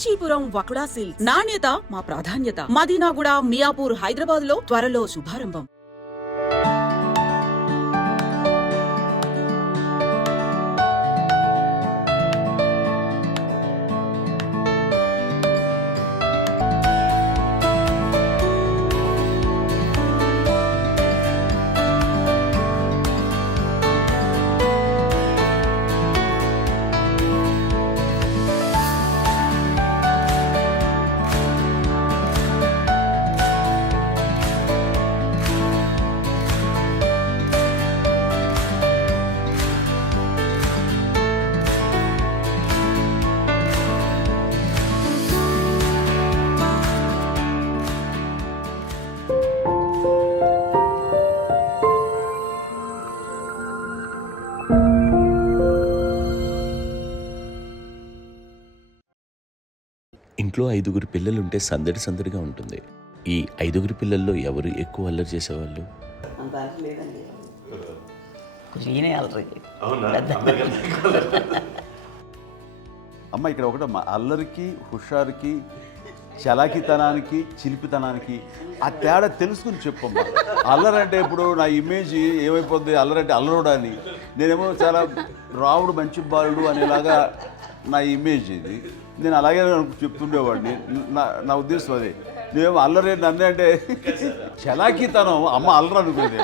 Kanchipuram వకుడా silks నాణ్యత మా ప్రాధాన్యత. మదీనాగూడ, మియాపూర్, హైదరాబాద్ లో త్వరలో శుభారంభం. ఇంట్లో 5గురు పిల్లలుంటే సందడి సందడిగా ఉంటుంది. ఈ 5గురు పిల్లల్లో ఎవరు ఎక్కువ అల్లరి చేసేవాళ్ళు? అమ్మ ఇక్కడ ఒకటమ్మా, అల్లరికి, హుషారుకి, చలాకితనానికి, చిలిపితనానికి ఆ తేడా తెలుసుకుని చెప్పమ్మా. అల్లరంటే ఇప్పుడు నా ఇమేజ్ ఏమైపోద్ది, అల్లరంటే అల్లరుడు అని, నేనేమో చాలా రావుడు మంచి బాలుడు అనేలాగా నా ఇమేజ్ ఇది. నేను అలాగే చెప్తుండేవాడిని. నా ఉద్దేశం అదే. నేనేమో అల్లరి నన్ను అంటే చలాకితనం, అమ్మ అల్లరు అనుకునేది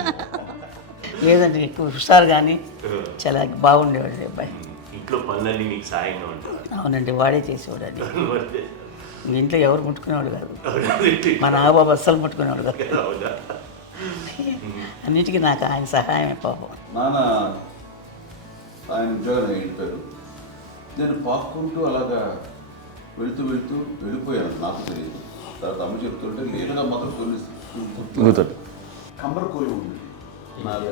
లేదంటే ఎక్కువ హుషారు కానీ చాలా బాగుండేవాడు అబ్బాయి. ఇంట్లో పనులన్నీ మీకు సాయంగా ఉంటాయి? అవునండి, వాడే చేసేవాడు. అది ఇంట్లో ఎవరు ముట్టుకునేవాడు కాదు, మా నాగబాబు అస్సలు ముట్టుకునేవాడు కాదు. అన్నిటికీ నాకు ఆయన సహాయమే పాపం. నాన్న ఆయన ఉద్యోగం వెళ్ళిపోయారు. నేను పాక్కుంటూ అలాగా వెళుతూ వెళ్ళిపోయాను, నాకు తెలియదు. తర్వాత అమ్మ చెప్తుంటే నేరుగా మాత్రం కొన్ని కంబర్ కోలు ఉంది నాది.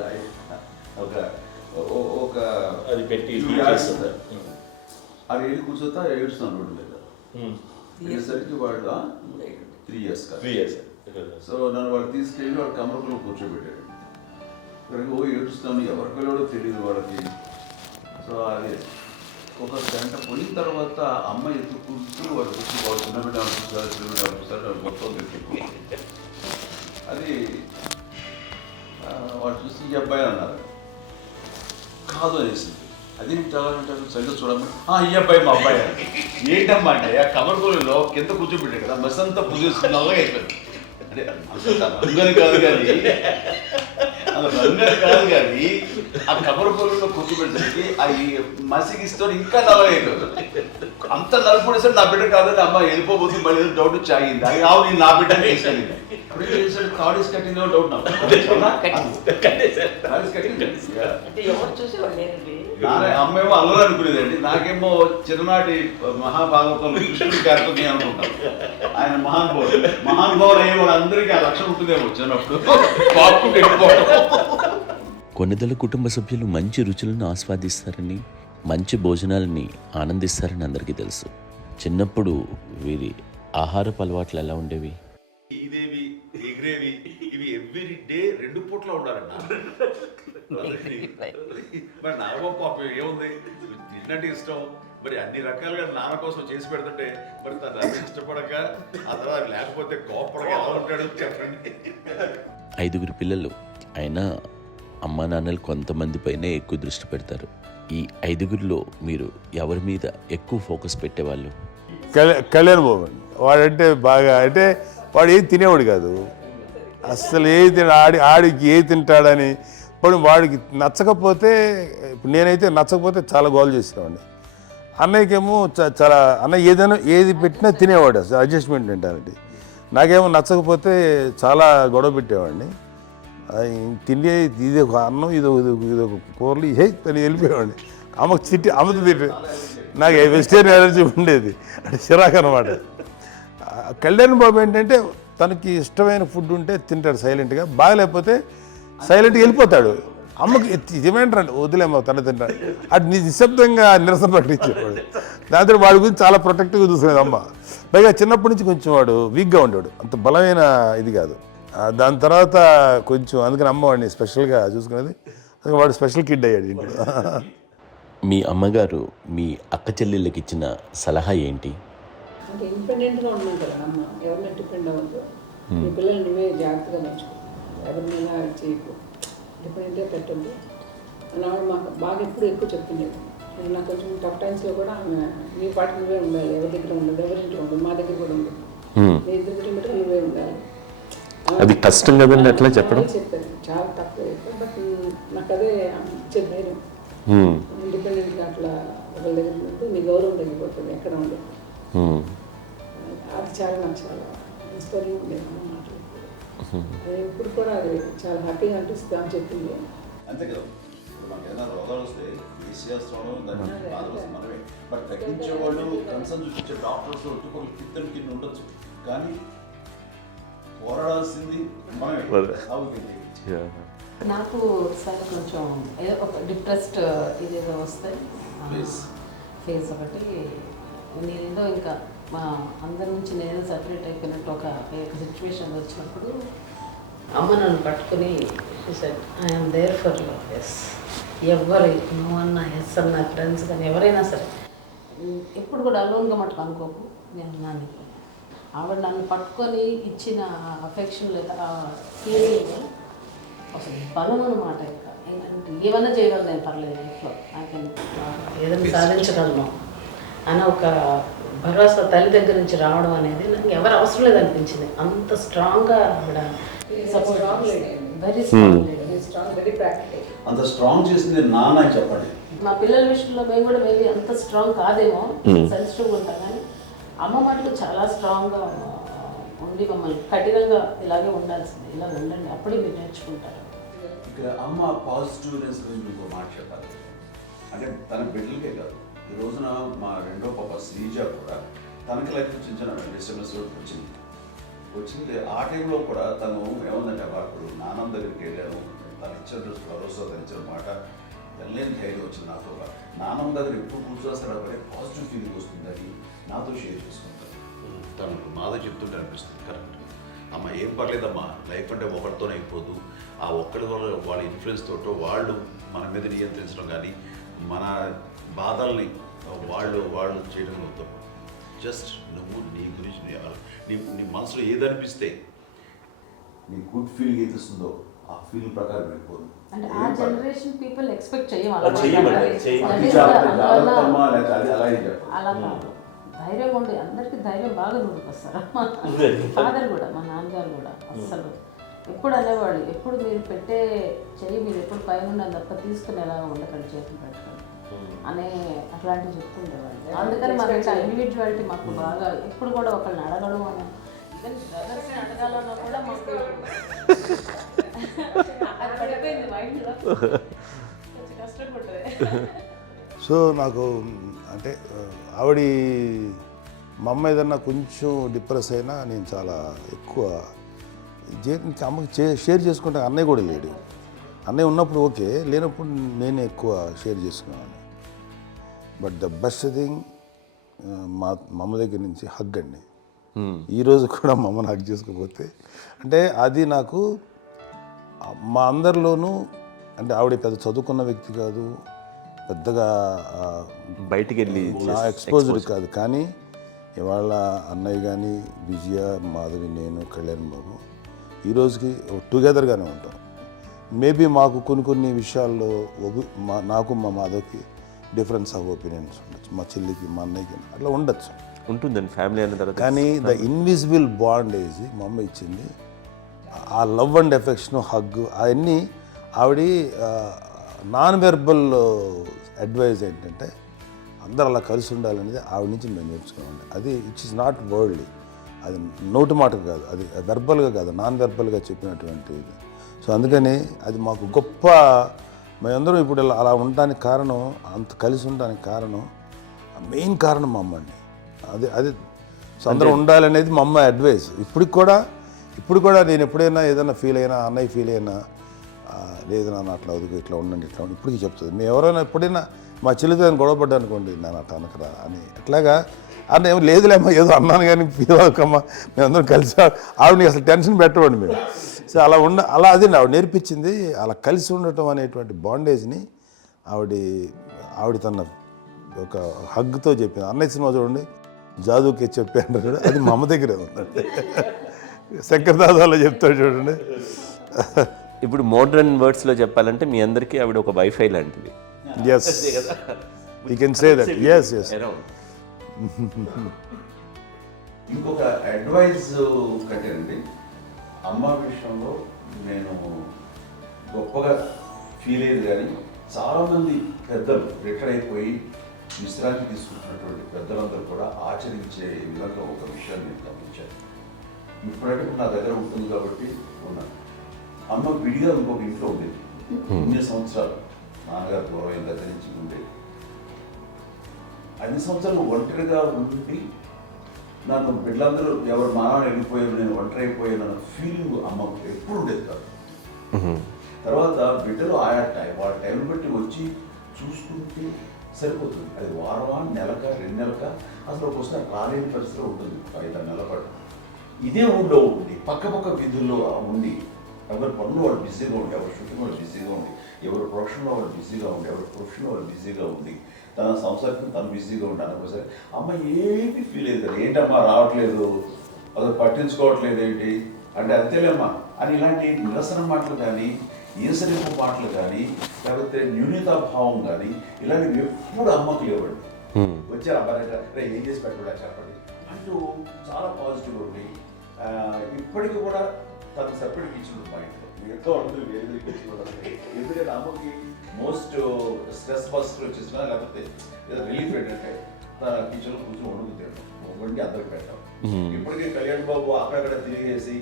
ఒక అది పెట్టి అది వెళ్ళి కూర్చోతా ఏడుస్తున్నాను రోడ్డు మీద. అయ్యేసరికి వాళ్ళు 3 years. సో నన్ను వాళ్ళు తీసుకెళ్ళి వాడు కంబర్ కోలు కూర్చోబెట్టాడు. ఇక్కడికి ఏడుస్తాను, ఎవరికి వెళ్ళాడో తెలియదు వాళ్ళకి. సో అది ఒక గంట పోయిన తర్వాత అమ్మ ఎత్తుకుంటూ వాడు వచ్చి వాడు చిన్నబిడ్డ అనిపిస్తారు మొత్తం తెచ్చి అది వాడు చూసి ఈ అబ్బాయి అన్నారు. కాదు అనేసింది. అది చాలా సరిగ్గా చూడమ్మా, ఈ అబ్బాయి మా అబ్బాయి అని. ఏంటమ్మా అంటే ఆ కమర్గోలులో కింద కూర్చోబెట్టాడు కదా, బస్ అంతా పూజేసుకుని అలాగే అయిపోయింది. అంటే రంగని కాదు కానీ ఆ కబరకోలులో కూర్చోబెట్టడానికి ఆ మసిగిస్తూ ఇంకా నల్లగైపోతుంది. అంత నలుపుడేసాడు. నా బిడ్డ కాదని అమ్మ వెళ్ళిపోబోతుంది, మళ్ళీ డౌట్ వచ్చి ఆగింది. అది రావు, నేను నా బిడ్డని తీసుకెళ్ళింది. అప్పుడు చేశాడు, కాడీస్ కట్టిందో డౌట్ నాకు. అమ్మేమో అల్లరు అనుకునేదండి, నాకేమో చిన్ననాటి మహాభాగవతంలో కృష్ణుడి క్యారెక్టర్ అనుకుంటాను. ఆయన మహానుభావులు అయ్యే వాళ్ళందరికీ ఆ లక్షణం ఉంటుందేమో చిన్నప్పుడు. కొన్నిదల కుటుంబ సభ్యులు మంచి రుచులను ఆస్వాదిస్తారని, మంచి భోజనాలని ఆనందిస్తారని అందరికీ తెలుసు. చిన్నప్పుడు వీరి ఆహారపు అలవాట్లు ఎలా ఉండేవి? ఇదేవి ఎగిరేవి ఇవి ఎవ్రీ డే 2 పూట్ల ఉండాలంట. మరి నాగబాబు పాపం ఏముంది, తిన్నట్టు ఇష్టం. మరి అన్ని రకాలుగా నాన్న కోసం చేసి పెడుతుంటే మరి తను అది ఇష్టపడక ఆ తర్వాత లేకపోతే కోపడక ఎలా ఉంటాడు చెప్పండి. 5గురు పిల్లలు అయినా అమ్మా నాన్నలు కొంతమంది పైనే ఎక్కువ దృష్టి పెడతారు. ఈ 5గురిలో మీరు ఎవరి మీద ఎక్కువ ఫోకస్ పెట్టేవాళ్ళు? కళ్యాణ్ బాబు వాడంటే బాగా, అంటే వాడు ఏది తినేవాడు కాదు అస్సలు. ఏది ఆడికి ఏది తింటాడని ఇప్పుడు వాడికి నచ్చకపోతే, ఇప్పుడు నేనైతే నచ్చకపోతే చాలా గోల్ చేసేవాడిని. అన్నయ్యకేమో చాలా అన్నయ్య ఏదైనా ఏది పెట్టినా తినేవాడు, అసలు అడ్జస్ట్మెంట్ మెంటాలిటీ. నాకేమో నచ్చకపోతే చాలా గొడవ పెట్టేవాడిని. తిండి ఇది ఒక అన్నం, ఇదొక కూరలు అని వెళ్ళిపోయేవాడిని. అమ్మకు అమ్మతో తిట్టి నాకు వెజిటేరియన్ ఎలర్జీ ఉండేది, అంటే చిరాకు అనమాట. కళ్యాణ్ బాబు ఏంటంటే తనకి ఇష్టమైన ఫుడ్ ఉంటే తింటాడు సైలెంట్గా, బాగలేకపోతే సైలెంట్గా వెళ్ళిపోతాడు. అమ్మకి ఇదేమంటారండి, వదిలేమో తన తింటాడు. అటు నిశ్శబ్దంగా నిరసన ప్రకటించేవాడు. దాంతో వాడి గురించి చాలా ప్రొటెక్టివ్గా చూసుకునేది అమ్మ. పైగా చిన్నప్పటి నుంచి కొంచెం వాడు వీక్గా ఉండేవాడు, అంత బలమైన ఇది కాదు. దాని తర్వాత కొంచెం అందుకని అమ్మవాడిని స్పెషల్గా చూసుకునేది. వాడు స్పెషల్ కిడ్ అయ్యాడు ఇంట్లో. మీ అమ్మగారు మీ అక్క చెల్లెళ్ళకి ఇచ్చిన సలహా ఏంటి? అంటే ఇండిపెండెంట్గా ఉన్నాం కదా అమ్మ, ఎవరిని డిపెండ్ అవ్వద్దు, నీ పిల్లలు నువ్వే జాగ్రత్తగా పెంచుకో, ఎవరినైనా చేయకు, డిపెండెంట్గా పెట్టద్దు అని ఆవిడ మాకు బాగా ఎప్పుడు ఎక్కువ చెప్తుండేది. నాకు కొంచెం టఫ్ టైమ్స్లో కూడా ఆమె నీ పాటు నువ్వే ఉండాలి, ఎవరి దగ్గర ఉండదు, ఎవరింట్లో ఉండదు, మా దగ్గర కూడా ఉండదు, నీ ఇద్దరు కిలోమీటర్లు నువ్వే ఉండాలి. అది కష్టం కదండి అట్లా చెప్పడం. చెప్పారు చాలా తక్కువ చెప్పారు, బట్ నాకు అదే ఇచ్చే ధైర్యం. ఇండిపెండెంట్గా అట్లా ఒకరి దగ్గర ఉంటే నీ గౌరవం తగ్గిపోతుంది, ఎక్కడ ఉండదు. అది చాలా నాకు చాలా ఇన్స్పైరింగ్ ఉండేది మాటలు. అది ఇప్పుడు కూడా అది చాలా హ్యాపీగా అనిపిస్తుంది అని చెప్పింది. అంతే కదా, ఇప్పుడు మనకి ఏదైనా రోగాలు వస్తే చేస్తాం దాన్ని బాధపడుతుంది మనమే. బట్ తగ్గించే వాళ్ళు కన్సర్న్ చూపించే డాక్టర్స్ ఒట్టుకోలు కిత్తలు కింద ఉండొచ్చు, కానీ పోరాడాల్సింది మనమే. నాకు సార్ కొంచెం ఏదో ఒక డిప్రెస్డ్ ఇదేదో వస్తాయి ఫేస్ ఒకటి, నేనేదో ఇంకా మా అందరి నుంచి నేను సపరేట్ అయిపోయినట్టు ఒక సిచ్యువేషన్ వచ్చినప్పుడు అమ్మ నన్ను పట్టుకుని I'm there for you, yes ఎవరు నువ్వు అన్న ఎస్ అన్న ఫ్రెండ్స్ కానీ ఎవరైనా సరే ఎప్పుడు కూడా అలోన్గా మటుకు అనుకోకు, నేను నాన్న ఆవిడ నన్ను పట్టుకొని ఇచ్చిన అఫెక్షన్ లేదా ఫీలింగ్ అసలు బలం అన్నమాట. ఇంకా ఏంటంటే ఏమన్నా చేయగలను నేను, పర్లేదు లైఫ్లో నాకు ఏదైనా సాధించగలను అని ఒక భరోసా తల్లి దగ్గర నుంచి రావడం అనేది నాకు ఎవరు అవసరం లేదనిపించింది. అంత స్ట్రాంగ్గా ఆవిడ support, very strong, very practical. అంత స్ట్రాంగ్ చేసింది నాన్న చెప్పండి. మా పిల్లల విషయంలో మేము కూడా మేబీ అంత స్ట్రాంగ్ కాదేమో, సెన్సిటివ్గా ఉంటాం, కానీ అమ్మ మటుకు చాలా స్ట్రాంగ్గా ఉండి మమ్మల్ని కఠినంగా ఇలాగే ఉండాల్సింది, ఇలా ఉండండి అప్పుడే మీరు నేర్చుకుంటారు. ఇక్కడ అమ్మ పాజిటివ్నెస్ గురించి ఇంకో మాట చెప్పాలి. అంటే తన బిడ్డలకే కాదు, ఈ రోజున మా రెండో పాప శ్రీజ కూడా తనకి లైఫ్ చిన్న డిస్టర్బెన్స్ వచ్చింది. ఆ టైంలో కూడా తను ఏముందంటే అప్పుడు నాన్నమ్మ దగ్గరికి వెళ్ళాను, తను ఇచ్చిన భరోసా తను ఇచ్చిన మాట వెళ్ళలేని ధైర్యం వచ్చింది నాతో. నాన్నమ్మ దగ్గర ఎప్పుడు కూర్చోస్తాడు అప్పుడే పాజిటివ్ ఫీలింగ్ వస్తుందని నాతో షేర్ చేసుకుంటాను. తను మాతో చెప్తుంటే అనిపిస్తుంది కరెక్ట్, అమ్మ ఏం పర్లేదమ్మా, లైఫ్ అంటే ఒకరితోనే అయిపోదు, ఆ ఒక్కడి వల్ల వాళ్ళ ఇన్ఫ్లుయెన్స్ తోటో వాళ్ళు మన మీద నియంత్రించడం కానీ మన బాధల్ని వాళ్ళు చేయడం అవుతాం. జస్ట్ నువ్వు నీ గురించి నీ మనసులో ఏదనిపిస్తే నీ గుడ్ ఫీలింగ్ ఏదిస్తుందో ఆ ఫీలింగ్ ప్రకారం వెళ్ళిపోదు. అంటే ఆ జనరేషన్ పీపుల్ ఎక్స్పెక్ట్ అలా కాదు, ధైర్యం ఉండి అందరికీ ధైర్యం బాగా నూరుకొస్తారు. ఫాదర్ కూడా, మా నాన్నగారు కూడా అస్సలు ఎప్పుడు అనేవాళ్ళు, ఎప్పుడు మీరు పెట్టే చెయ్యి మీరు ఎప్పుడు పైన ఉన్నది తప్ప తీసుకుని ఎలా ఉండకండి, చేతులు పెట్టుకొని అనే అట్లాంటివి చెప్తుండేవాళ్ళు. అందుకని మాకు ఇండివిజువాలిటీ మాకు బాగా, ఎప్పుడు కూడా ఒకళ్ళని అడగడం అని, ఈవెన్ బ్రదర్స్ని అడగాలన్నా కూడా మాకు అది పడిపోయింది మైండ్లో, కొంచెం కష్టపడ్డది. సో నాకు అంటే ఆవిడ మా అమ్మ ఏదన్నా కొంచెం డిప్రెస్ అయినా నేను చాలా ఎక్కువ అమ్మకి షేర్ చేసుకుంటే అన్నయ్య కూడా లేడు. అన్నయ్య ఉన్నప్పుడు ఓకే, లేనప్పుడు నేనే ఎక్కువ షేర్ చేసుకున్నాను. బట్ ద బెస్ట్ థింగ్ మా అమ్మ దగ్గర నుంచి హగ్ అండి. ఈరోజు కూడా మా అమ్మని హగ్ చేసుకోకపోతే అంటే అది నాకు మా అందరిలోనూ, అంటే ఆవిడ పెద్ద చదువుకున్న వ్యక్తి కాదు, పెద్దగా బయటికి వెళ్ళి నా ఎక్స్పోజర్ కాదు, కానీ ఇవాళ అన్నయ్య కానీ విజయ, మాధవి, నేను, కళ్యాణ్ బాబు ఈరోజుకి టుగెదర్గానే ఉంటాం. మేబీ మాకు కొన్ని విషయాల్లో నాకు మా మాధవ్కి డిఫరెన్స్ ఆఫ్ ఒపీనియన్స్ ఉండొచ్చు, మా చెల్లికి మా అన్నయ్యకి అట్లా ఉండొచ్చు, ఉంటుందండి ఫ్యామిలీ అన్న తర్వాత. కానీ ద ఇన్విజిబుల్ బాండేజ్ మా అమ్మ ఇచ్చింది, ఆ లవ్ అండ్ ఎఫెక్షన్, హగ్, అవన్నీ ఆవిడ నాన్ వెర్బల్ అడ్వైజ్ ఏంటంటే అందరూ అలా కలిసి ఉండాలనేది ఆవిడ నుంచి మేము నేర్చుకున్నామండి. అది ఇట్స్ ఇస్ నాట్ వర్డ్లీ, అది నోటి మాటకు కాదు, అది వెర్బల్గా కాదు, నాన్ వెర్బల్గా చెప్పినటువంటి. సో అందుకని అది మాకు గొప్ప, మేమందరం ఇప్పుడు అలా ఉండడానికి కారణం, అంత కలిసి ఉండడానికి కారణం, మెయిన్ కారణం మా అమ్మ అండి. అది సో అందరూ ఉండాలనేది మా అమ్మ అడ్వైస్. ఇప్పుడు కూడా నేను ఎప్పుడైనా ఏదైనా ఫీల్ అయినా, అన్నయ్య ఫీల్ అయినా, లేదు నాన్న అట్లా వదుకు, ఇట్లా ఉండండి, ఇట్లా ఉండి ఇప్పటికీ చెప్తుంది. మేము ఎవరైనా ఎప్పుడైనా మా చెల్లితో గొడవపడ్డా అనుకోండి, నేను అట్లా అనకరా అని ఎట్లాగా అంటే ఏమో లేదులేమ్మా ఏదో అన్నాను కానీ ఫీల్ అవ్వకమ్మా, మేమందరం కలిసి ఆవిడని అసలు టెన్షన్ పెట్టవండి మేము. సో అలా అలా అది ఆవిడ నేర్పించింది, అలా కలిసి ఉండటం అనేటువంటి బాండేజ్ని ఆవిడ తన ఒక హగ్తో చెప్పింది. అన్నయ్య సినిమా చూడండి, జాదుకే చెప్పాను కూడా అది మా అమ్మ దగ్గరే ఉందండి. శంకరదాదాలో చెప్తాడు చూడండి. ఇప్పుడు మోడ్రన్ వర్డ్స్లో చెప్పాలంటే మీ అందరికీ ఆవిడ ఒక వైఫై లాంటిది. Yes, you can say that. Yes yes. ఇంకొక అడ్వైజ్ కట్టండి, అమ్మ విషయంలో నేను గొప్పగా ఫీల్ అయ్యేది, కానీ చాలామంది పెద్దలు రిటైర్ అయిపోయి విశ్రాంతి తీసుకుంటున్నటువంటి పెద్దలందరూ కూడా ఆచరించే విధంగా ఒక విషయాన్ని నేను గమనించాను. ఇప్పుడంటే నా దగ్గర ఉంటుంది కాబట్టి ఉన్నాను. అమ్మ విడిగా ఇంకొక ఇంట్లో ఉండేది 9 సంవత్సరాలు, నాన్నగారు దూరమైన దగ్గర నుంచి ఉండేది. 5 సంవత్సరాలు ఒంటరిగా ఉండి నన్ను బిడ్డలందరూ ఎవరు మానవాళ్ళు వెళ్ళిపోయారు, నేను ఒంటరి అయిపోయాను అన్న ఫీలింగ్ అమ్మకు ఎప్పుడు ఉండేది కాదు. తర్వాత బిడ్డలు ఆయా వాళ్ళ టైం బట్టి వచ్చి చూసుకుంటే సరిపోతుంది. అది వారమా, నెలక, 2 నెలక, అసలు ఒకసారి రాలేని పరిస్థితిలో ఉంటుంది. 5-6 నెలల పాటు ఇదే ఊళ్ళో ఉండి పక్క వీధుల్లో ఉండి ఎవరి పనులు వాళ్ళు బిజీగా ఉండి, ఎవరి షూటింగ్ వాళ్ళు బిజీగా ఉండి, ఎవరి ప్రొఫెషన్లో వాళ్ళు బిజీగా ఉండి, ఎవరి ప్రొఫెషన్లో వాళ్ళు బిజీగా ఉండి, తన సంసారికి తను బిజీగా ఉంటాను. ఒకసారి అమ్మ ఏమీ ఫీల్ అయ్యేది కదా, ఏంటమ్మా రావట్లేదు, అసలు పట్టించుకోవట్లేదు ఏంటి అంటే, అంతేలేమ్మా అని ఇలాంటి నిరసన మాటలు కానీ, ఈసరింపు మాటలు కానీ, లేకపోతే న్యూనతాభావం కానీ ఇలాంటివి ఎప్పుడు అమ్మకు లేవండి. వచ్చారు అబ్బాయి ఏం చేసి పెట్టడా చెప్పండి అంటూ చాలా పాజిటివ్గా ఉండి, ఇప్పటికీ కూడా తను సెపరేట్ కిచెన్ మా ఇంట్లో ఎంతో ఉంటుంది, వేరే వేరే కిచెన్ ఉంటుంది. ఎందుకంటే అమ్మకి మోస్ట్ స్ట్రెస్ బస్టర్ వచ్చేసినా లేకపోతే ఏదో రిలీఫ్ ఏంటంటే తన కిచెన్లో కూర్చొని వండి అందరికి పెట్టాం. ఇప్పటికీ కళ్యాణ్ బాబు అక్కడక్కడ తిరిగేసి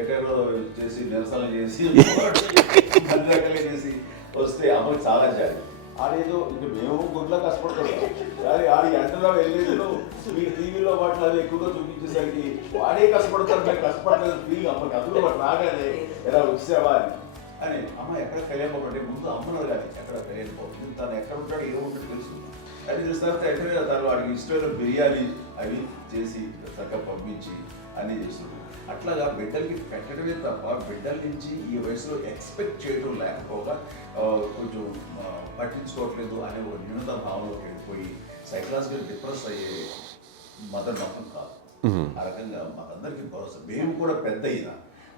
ఎక్కడెక్కడో చేసి నిరసనలు చేసి అన్ని రకాలుగా చేసి వస్తే అమ్మకి చాలా జాలి. ఆడేదో ఇంక మేము గుడ్లా కష్టపడుతున్నాం, కానీ ఆడి ఎంతలో వెళ్ళేదో మీ టీవీలో వాటిలో అది ఎక్కువగా చూపించేసరికి వాడే కష్టపడతారు, మేము కష్టపడలేదు ఫీల్ అమ్మకి. అందులో వాడు రాగానే ఎలా వచ్చావా అని అమ్మ ఎక్కడ కళ్యాణ్ బాబు అంటే ముందు అమ్మను కానీ ఎక్కడ కళ్యాణ్ బాబు తను ఎక్కడ ఉంటాడో ఏముంటుందో తెలుసు. అది తెలిసిన తర్వాత ఎక్కడ తను వాడికి ఇష్టమైన బిర్యానీ అవి చేసి చక్కగా పంపించి అన్నీ చేస్తుంది. అట్లాగా బిడ్డలకి పెట్టడమే తప్ప బిడ్డల నుంచి ఈ వయసులో ఎక్స్పెక్ట్ చేయడం లేకపోగా కొంచెం పట్టించుకోవట్లేదు అనే ఒక న్యూనత భావంలోకి వెళ్ళిపోయి సైకలాజికల్ డిప్రెస్ అయ్యే మదర్ మాత్రం కాదు. ఆ రకంగా మాకందరికీ భరోసా. మేము కూడా పెద్ద అయినా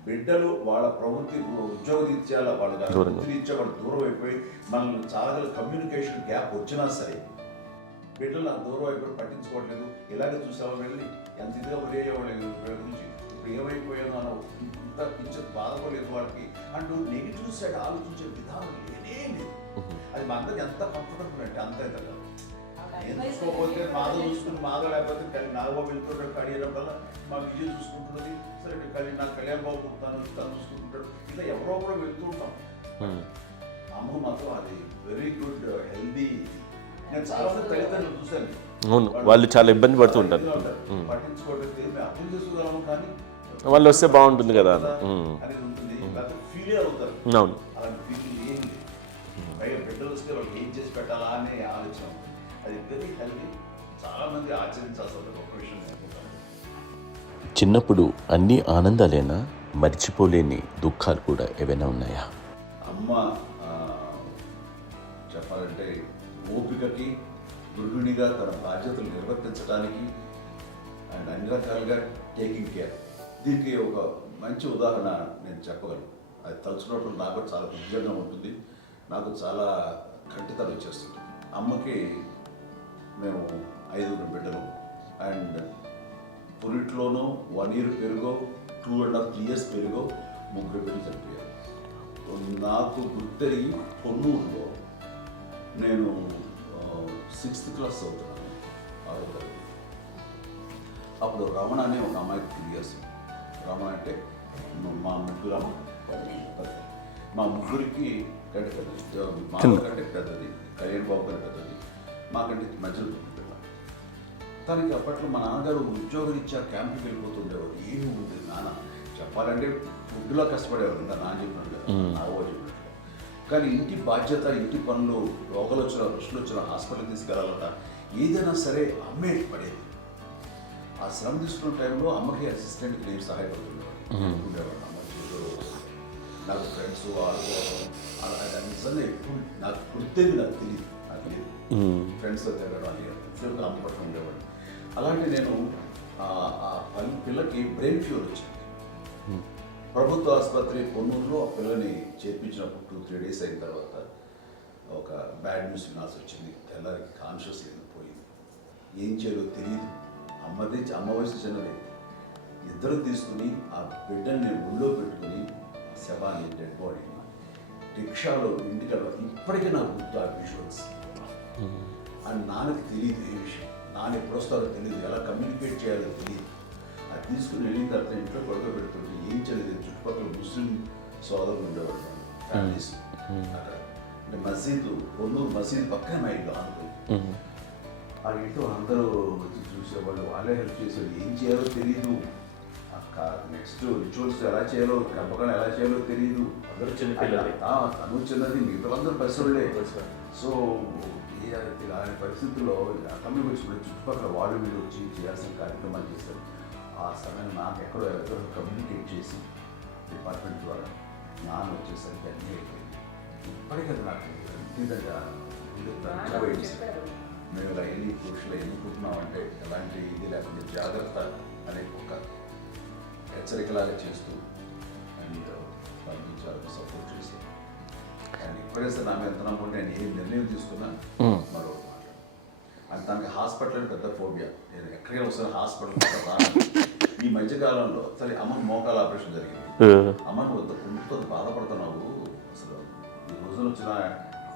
బిడ్డలు వాళ్ళ ప్రవృత్తి ఉద్యోగరీత్యాల వాళ్ళ వృత్తిరీత్యా వాళ్ళు దూరం అయిపోయి మనల్ని చాలా కమ్యూనికేషన్ గ్యాప్ వచ్చినా సరే బిడ్డలు నాకు దూరం అయిపోయి పట్టించుకోవట్లేదు. ఇలాగే చూసావా వెళ్ళి ఎంత ఇదిగా వదిలేవాళ్ళు గురించి ఇప్పుడు ఏమైపోయానో అని ఇంత కించెం బాధపడలేదు వాళ్ళకి అంటూ నెగిటివ్ సైడ్ ఆలోచించే విధానం లేనే లేదు. అది మా అందరికి ఎంత కంఫర్టబుల్ అంటే అంత అయితే ఎందుకోకపోతే మాధవ చూసుకుని మాధవ లేకపోతే నాగబాబు వెళ్తుంటాడు కడియడం వల్ల మా విజయ్ చూసుకుంటున్నది సరే నాకు కళ్యాణ్ బాబు తను చూసుకుంటాడు. ఇట్లా ఎవరో కూడా వెళ్తూ ఉంటాం. అమ్మ మాత్రం అది వెరీ గుడ్ హెల్దీ. నేను చాలా మంది తల్లిదండ్రులు చూశాను, అవును, వాళ్ళు చాలా ఇబ్బంది పడుతూ ఉంటారు. పట్టించుకోవట్లేదు, మేము అర్థం చేసుకోగలము కానీ వాళ్ళు వస్తే బాగుంటుంది కదా అనేది ఉంటుంది. ఫీల్ అవుతారు. అవును, అలాంటి ఫీలింగ్ ఏం లేదు. పైగా బిడ్డలు వస్తే వాళ్ళకి ఏం చేసి పెట్టాలా అనే ఆలోచన. అది వెరీ హెల్దీ. చాలా మంది ఆచరించాల్సిన గొప్ప విషయం అనుకుంటాను. చిన్నప్పుడు అన్ని ఆనందాలేనా, మర్చిపోలేని దుఃఖాలు కూడా ఏవైనా ఉన్నాయా? అమ్మ చెప్పాలంటే ఓపికకి, గృహిణిగా తన బాధ్యతలు నిర్వర్తించడానికి అండ్ అన్ని రకాలుగా టేకింగ్ కేర్. దీనికి ఒక మంచి ఉదాహరణ నేను చెప్పగలను. అది తలుచుకోవడం నాకు చాలా ఉద్యోగంగా ఉంటుంది, నాకు చాలా కంటితలు వచ్చేస్తుంది. అమ్మకి మేము 5 బిడ్డలు అండ్ పురిట్లోనూ 1 year పెరుగో 2.5 years పెరుగో 3 బిడ్డలు చనిపోయారు. నాకు గుర్తెరిగి పొన్నూరులో నేను 6th class చదువుతున్నాను, 6వ తరగతి. అప్పుడు రమణ అనే ఒక అమ్మాయికి 3 years. రమణ అంటే మా ముగ్గురికి కంటే పెద్దది, మా కంటే పెద్దది, కళ్యాణ్ బాబు కంటే పెద్దది, మాకంటే మధ్యలో పిల్ల. తనకి అప్పట్లో మా నాన్నగారు ఉద్యోగరీత్యా క్యాంప్కి వెళ్ళిపోతుండేవారు. ఏమి ఉంది నాన్న చెప్పాలంటే ఫుడ్లో కష్టపడేవారు, ఇంకా నాన్న చెప్పినట్టు నాగో చెప్పినట్టు. కానీ ఇంటి బాధ్యత, ఇంటి పనులు, రోగాలు వచ్చినా రుషులు వచ్చినా హాస్పిటల్కి తీసుకెళ్ళాలట ఏదైనా సరే అమ్మే పడేది. ఆ శ్రమ తీసుకున్న టైంలో అమ్మకి అసిస్టెంట్కి నేను సహాయపడుతుండేవాడు. అమ్మ నాకు ఫ్రెండ్స్ అది నిజంగా ఎప్పుడు నాకు గుర్తేది నాకు తెలియదు, నాకు లేదు ఫ్రెండ్స్తో తిరగడం అని సేపు అమ్మ పట్టుకుని ఉండేవాడు. అలాంటి నేను పిల్లకి బ్రెయిన్ ఫ్యూర్ వచ్చింది. ప్రభుత్వ ఆసుపత్రి పొన్నూరులో ఆ పిల్లని చేర్పించినప్పుడు 2-3 days అయిన తర్వాత ఒక బ్యాడ్ న్యూస్ వినాల్సి వచ్చింది. తెల్లారికి కాన్షియస్ పోయింది. ఏం చేయాలో తెలియదు. అమ్మ వయసు చిన్నది. ఇద్దరు తీసుకుని ఆ బిడ్డని నేను ఒళ్ళో పెట్టుకుని శవాన్ని, డెడ్ బాడీని రిక్షాలో ఇంటికి వెళ్ళాలి. ఇప్పటికీ నాకు గుర్తు ఆ విజువల్స్. అని నాన్నకి తెలియదు ఏ విషయం. నాన్న ఎప్పుడు వస్తారో తెలియదు, ఎలా కమ్యూనికేట్ చేయాలో తెలియదు. అది తీసుకుని వెళ్ళిన తర్వాత ఇంట్లో పడుకోబెడుతుంటే ఏం చేయలేదు. చుట్టుపక్కల ముస్లిం సోదరులు ఉండేవాళ్ళు, ఫ్యామిలీస్ అక్కడ. అంటే మసీదు, పొన్నూరు మసీదు పక్కన మా ఇల్లు ఆనుకుని. ఆ ఇంట్లో అందరూ వచ్చి చూసేవాళ్ళు, వాళ్ళే హెల్ప్ చేసేవాళ్ళు. ఏం చేయాలో తెలియదు. నెక్స్ట్ రిచువల్స్ ఎలా చేయాలో, కంపకాలు ఎలా చేయాలో తెలియదు. అందరూ చిన్నపిల్లలే. తను చిన్నది, మిగతా అందరూ పసివాళ్ళే. సో అలాంటి పరిస్థితుల్లో అక్కడికి వచ్చినప్పుడు చుట్టుపక్కల వాళ్ళు మీరు వచ్చి చేయాల్సిన కార్యక్రమాలు చేశారు. ఆ సమయం నాకు ఎక్కడో కమ్యూనికేట్ చేసి డిపార్ట్మెంట్ ద్వారా నాన్న వచ్చేసరికి అన్నీ అయిపోయింది. ఇప్పటికీ నాకు మేము ఇలా ఎన్ని పురుషులు ఎన్నుకుంటున్నామంటే ఎలాంటి ఇది లేకుండా జాగ్రత్త అనే ఒక హెచ్చరికలాగా చేస్తూ అండ్ పంపించాలని సపోర్ట్ చేశాను. కానీ ఇప్పుడైతే నా మీద ఎంత నమ్ముకుంటే నేను ఏ నిర్ణయం తీసుకున్నా మరో మాట. అది తనకి హాస్పిటల్ అంటే పెద్ద ఫోబియా. నేను ఎక్కడికైనా ఒకసారి హాస్పిటల్ రాను. ఈ మధ్యకాలంలో సరే అమ్మకి మోకాల ఆపరేషన్ జరిగింది. అమ్మను కొంత బాధపడుతున్నావు. అసలు ఈ రోజున వచ్చిన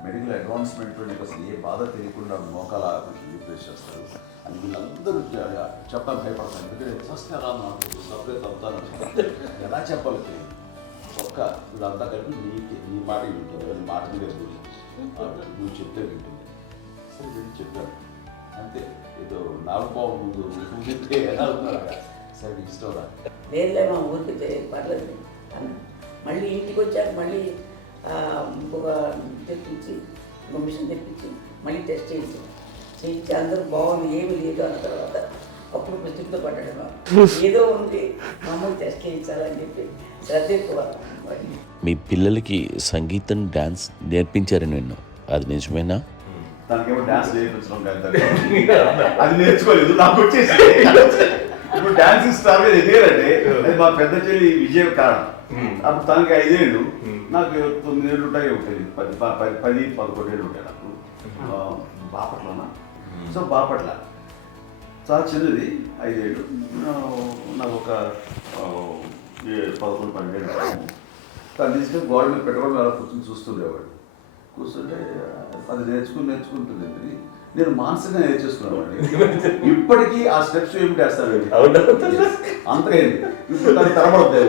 మెడికల్ అడ్వాన్స్మెంట్లో నీకు అసలు ఏ బాధ తెలియకుండా మోకాల ఆపరేషన్ రీప్లేస్ చేస్తారు అని వీళ్ళందరూ చెప్పడానికి భయపడతాను. ఎందుకంటే ఫస్ట్ ఎలా నాకు సపరేట్ అవుతాను, ఎలా చెప్పాలి తెలియదు. ఒక్క వీళ్ళంతా కలిపి నీ మాట వింటుంది, అది మాట మీద నువ్వు చెప్తే వింటుంది. సరే నేను చెప్పాను అంతే. ఏదో నాగబాబు ముందు చెప్తే ఎలా అవుతారా, సరే ఇష్టం రా. లేదులే మా ఊరికి పర్లేదు. మళ్ళీ ఇంటికి వచ్చాక మళ్ళీ ఇంకొక తెప్పించి, ఇంకో మిషన్ తెప్పించి మళ్ళీ టెస్ట్ చేయించి అందరూ బాగుంది, ఏమీ లేదు అన్న తర్వాత అప్పుడు ప్రతితో పడ్డాడు. ఏదో ఉంది, మామూలు టెస్ట్ చేయించాలని చెప్పి శ్రద్ధ ఎక్కువ. మీ పిల్లలకి సంగీతం, డాన్స్ నేర్పించారని విన్నాను, అది నిజమేనా? దానికేమో డాన్స్ నేర్పించడం కాదు, అది నేర్చుకోలేదు. నాకు వచ్చేసి ఇప్పుడు డాన్స్ స్టార్ ఎదిగారంటే అది మా పెద్ద చెల్లి విజయ కారణం. అప్పుడు తనకి 5 ఏళ్ళు, నాకు 9 ఏళ్ళు ఉంటాయి. 10-11 ఏళ్ళు ఉంటాయి నాకు. బాపట్లనా? సో బాపట్ల చాలా చిన్నది, 5 ఏళ్ళు. నాకు ఒక 11-12 ఏళ్ళు. తను తీసుకొని గోడ మీద పెట్టుకోవడం అలా కూర్చొని చూస్తుండేవాడు. కూర్చుంటే అది నేర్చుకుంటుంది. నేను మానసికంగా నేర్చేసుకున్నాను. ఇప్పటికీ ఆ స్టెప్స్ ఏమిటి వేస్తాను అంతగా. ఇప్పుడు దాన్ని తరబడతాయి.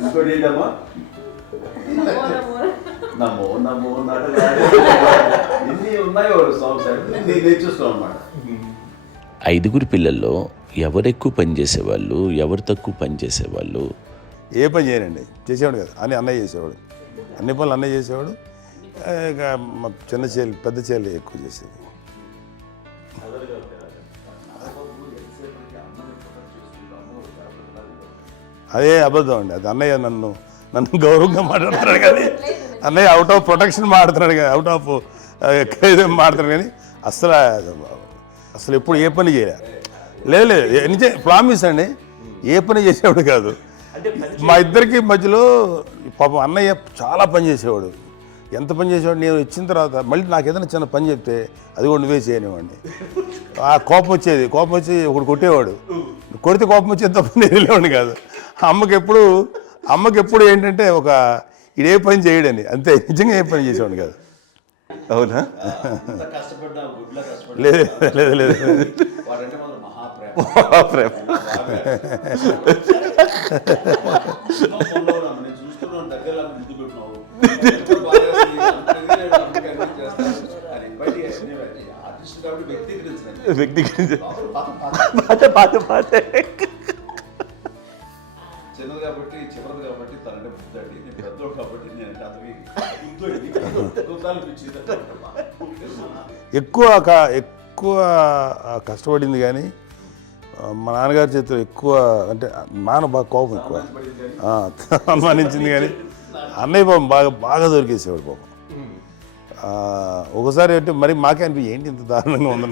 ఇంకోటి ఏంటమ్మా, నమో నమో ఎన్ని ఉన్నాయో సాంగ్స్ నేను నేర్చేస్తున్నాను అన్నమాట. 5 పిల్లల్లో ఎవరు ఎక్కువ పని చేసేవాళ్ళు, ఎవరు తక్కువ పని చేసేవాళ్ళు? ఏ పని చేయనండి, చేసేవాడు కదా. అన్నయ్య చేసేవాడు, అన్ని పనులు అన్నయ్య చేసేవాడు. ఇక మా చిన్న చెల్లి, పెద్ద చెల్లి ఎక్కువ చేసేది. అదే అబద్ధం అండి. అది అన్నయ్య నన్ను గౌరవంగా మాట్లాడుతున్నాడు కానీ, అన్నయ్య అవుట్ ఆఫ్ ప్రొటెక్షన్ మాట్లాడుతున్నాడు కానీ, అవుట్ ఆఫ్ మాట్లాడుతున్నాడు కానీ అసలు ఎప్పుడు ఏ పని చేయలే. లేదు నిజం, ప్రామిస్ అండి, ఏ పని చేసేవాడు కాదు. మా ఇద్దరికి మధ్యలో పాపం అన్నయ్య చాలా పని చేసేవాడు. ఎంత పని చేసేవాడు, నేను ఇచ్చిన తర్వాత మళ్ళీ నాకు ఏదైనా చిన్న పని చెప్తే అది కూడా నువ్వే చేయనివ్వండి. ఆ కోపం వచ్చేది, కోపం వచ్చి ఒకడు కొట్టేవాడు. కొడితే కోపం వచ్చేది తప్ప నేను వెళ్ళేవాడిని కాదు. అమ్మకి ఎప్పుడు ఏంటంటే ఒక ఇదే పని చేయడని, అంతే. నిజంగా ఏ పని చేసేవాడు కాదు. అవునా? లేదు లేదు లేదు మహాప్రేమ. చిన్నది కాబట్టి, చివరిది కాబట్టి తనంటే బుద్ధండి. నేను పెద్దోడు కాబట్టి నేను అతని ఎక్కువ కష్టపడింది కానీ మా నాన్నగారి చేతిలో ఎక్కువ, అంటే నాన్న బాగా కోపం ఎక్కువ అనుమానించింది కానీ అన్నయ్య పాపం బాగా దొరికేసేవాడు పాపం. ఒకసారి అంటే మరి మాకే అనిపి ఏంటి ఇంత దారుణంగా ఉంది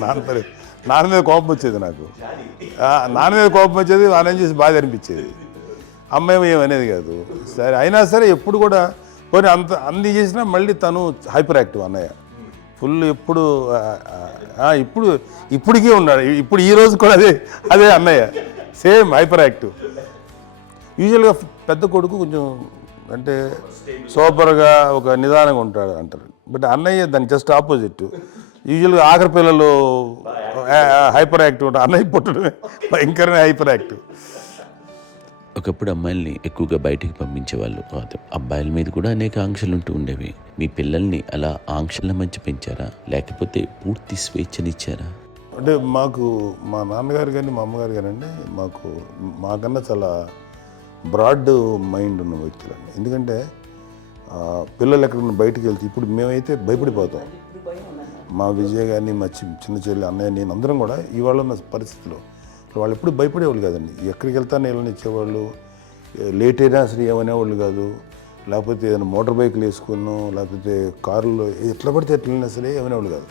నాన్న మీద కోపం వచ్చేది నాకు. నాన్న మీద కోపం వచ్చేది, ఆయన చేసి బాధ అనిపించేది. అమ్మాయి ఏమనేది కాదు. సరే అయినా సరే ఎప్పుడు కూడా పోనీ అంది చేసినా మళ్ళీ తను హైపర్ యాక్టివ్ అన్నయ్య. ఫుల్ ఇప్పటికీ ఉన్నాడు. ఇప్పుడు ఈ రోజు కూడా అదే అన్నయ్య, సేమ్ హైపర్ యాక్టివ్. యూజువల్గా పెద్ద కొడుకు కొంచెం అంటే సూపర్గా ఒక నిదానంగా ఉంటాడు అంటారు. బట్ అన్నయ్య దానికి జస్ట్ ఆపోజిట్. యూజువల్గా ఆఖరి పిల్లలు హైపర్ యాక్టివ్ ఉంటారు, అన్నయ్య పుట్టడమే భయంకరమైన హైపర్ యాక్టివ్. ఒకప్పుడు అమ్మాయిల్ని ఎక్కువగా బయటికి పంపించేవాళ్ళు కాదు, అబ్బాయిల మీద కూడా అనేక ఆంక్షలు ఉంటూ ఉండేవి. మీ పిల్లల్ని అలా ఆంక్షల మధ్య పెంచారా, లేకపోతే పూర్తి స్వేచ్ఛనిచ్చారా? అంటే మాకు మా నాన్నగారు కానీ మా అమ్మగారు కానీ అండి మాకన్నా చాలా బ్రాడ్ మైండ్ ఉన్న వ్యక్తులండి. ఎందుకంటే పిల్లలు ఎక్కడన్నా బయటకు వెళ్తే ఇప్పుడు మేమైతే భయపడిపోతాం. మా విజయ్ కానీ మా చిన్న చెల్లి అన్నయ్య నేను అందరం కూడా ఇవాళ ఉన్న పరిస్థితిలో వాళ్ళు ఎప్పుడు భయపడేవాళ్ళు కాదండి. ఎక్కడికి వెళ్తాను వీళ్ళని ఇచ్చేవాళ్ళు, లేట్ అయినా అసలు ఏమనేవాళ్ళు కాదు. లేకపోతే ఏదైనా మోటార్ బైక్లు వేసుకున్నాం, లేకపోతే కారులో ఎట్లా పడితే ఎట్లయినా సరే ఏమనేవాళ్ళు కాదు.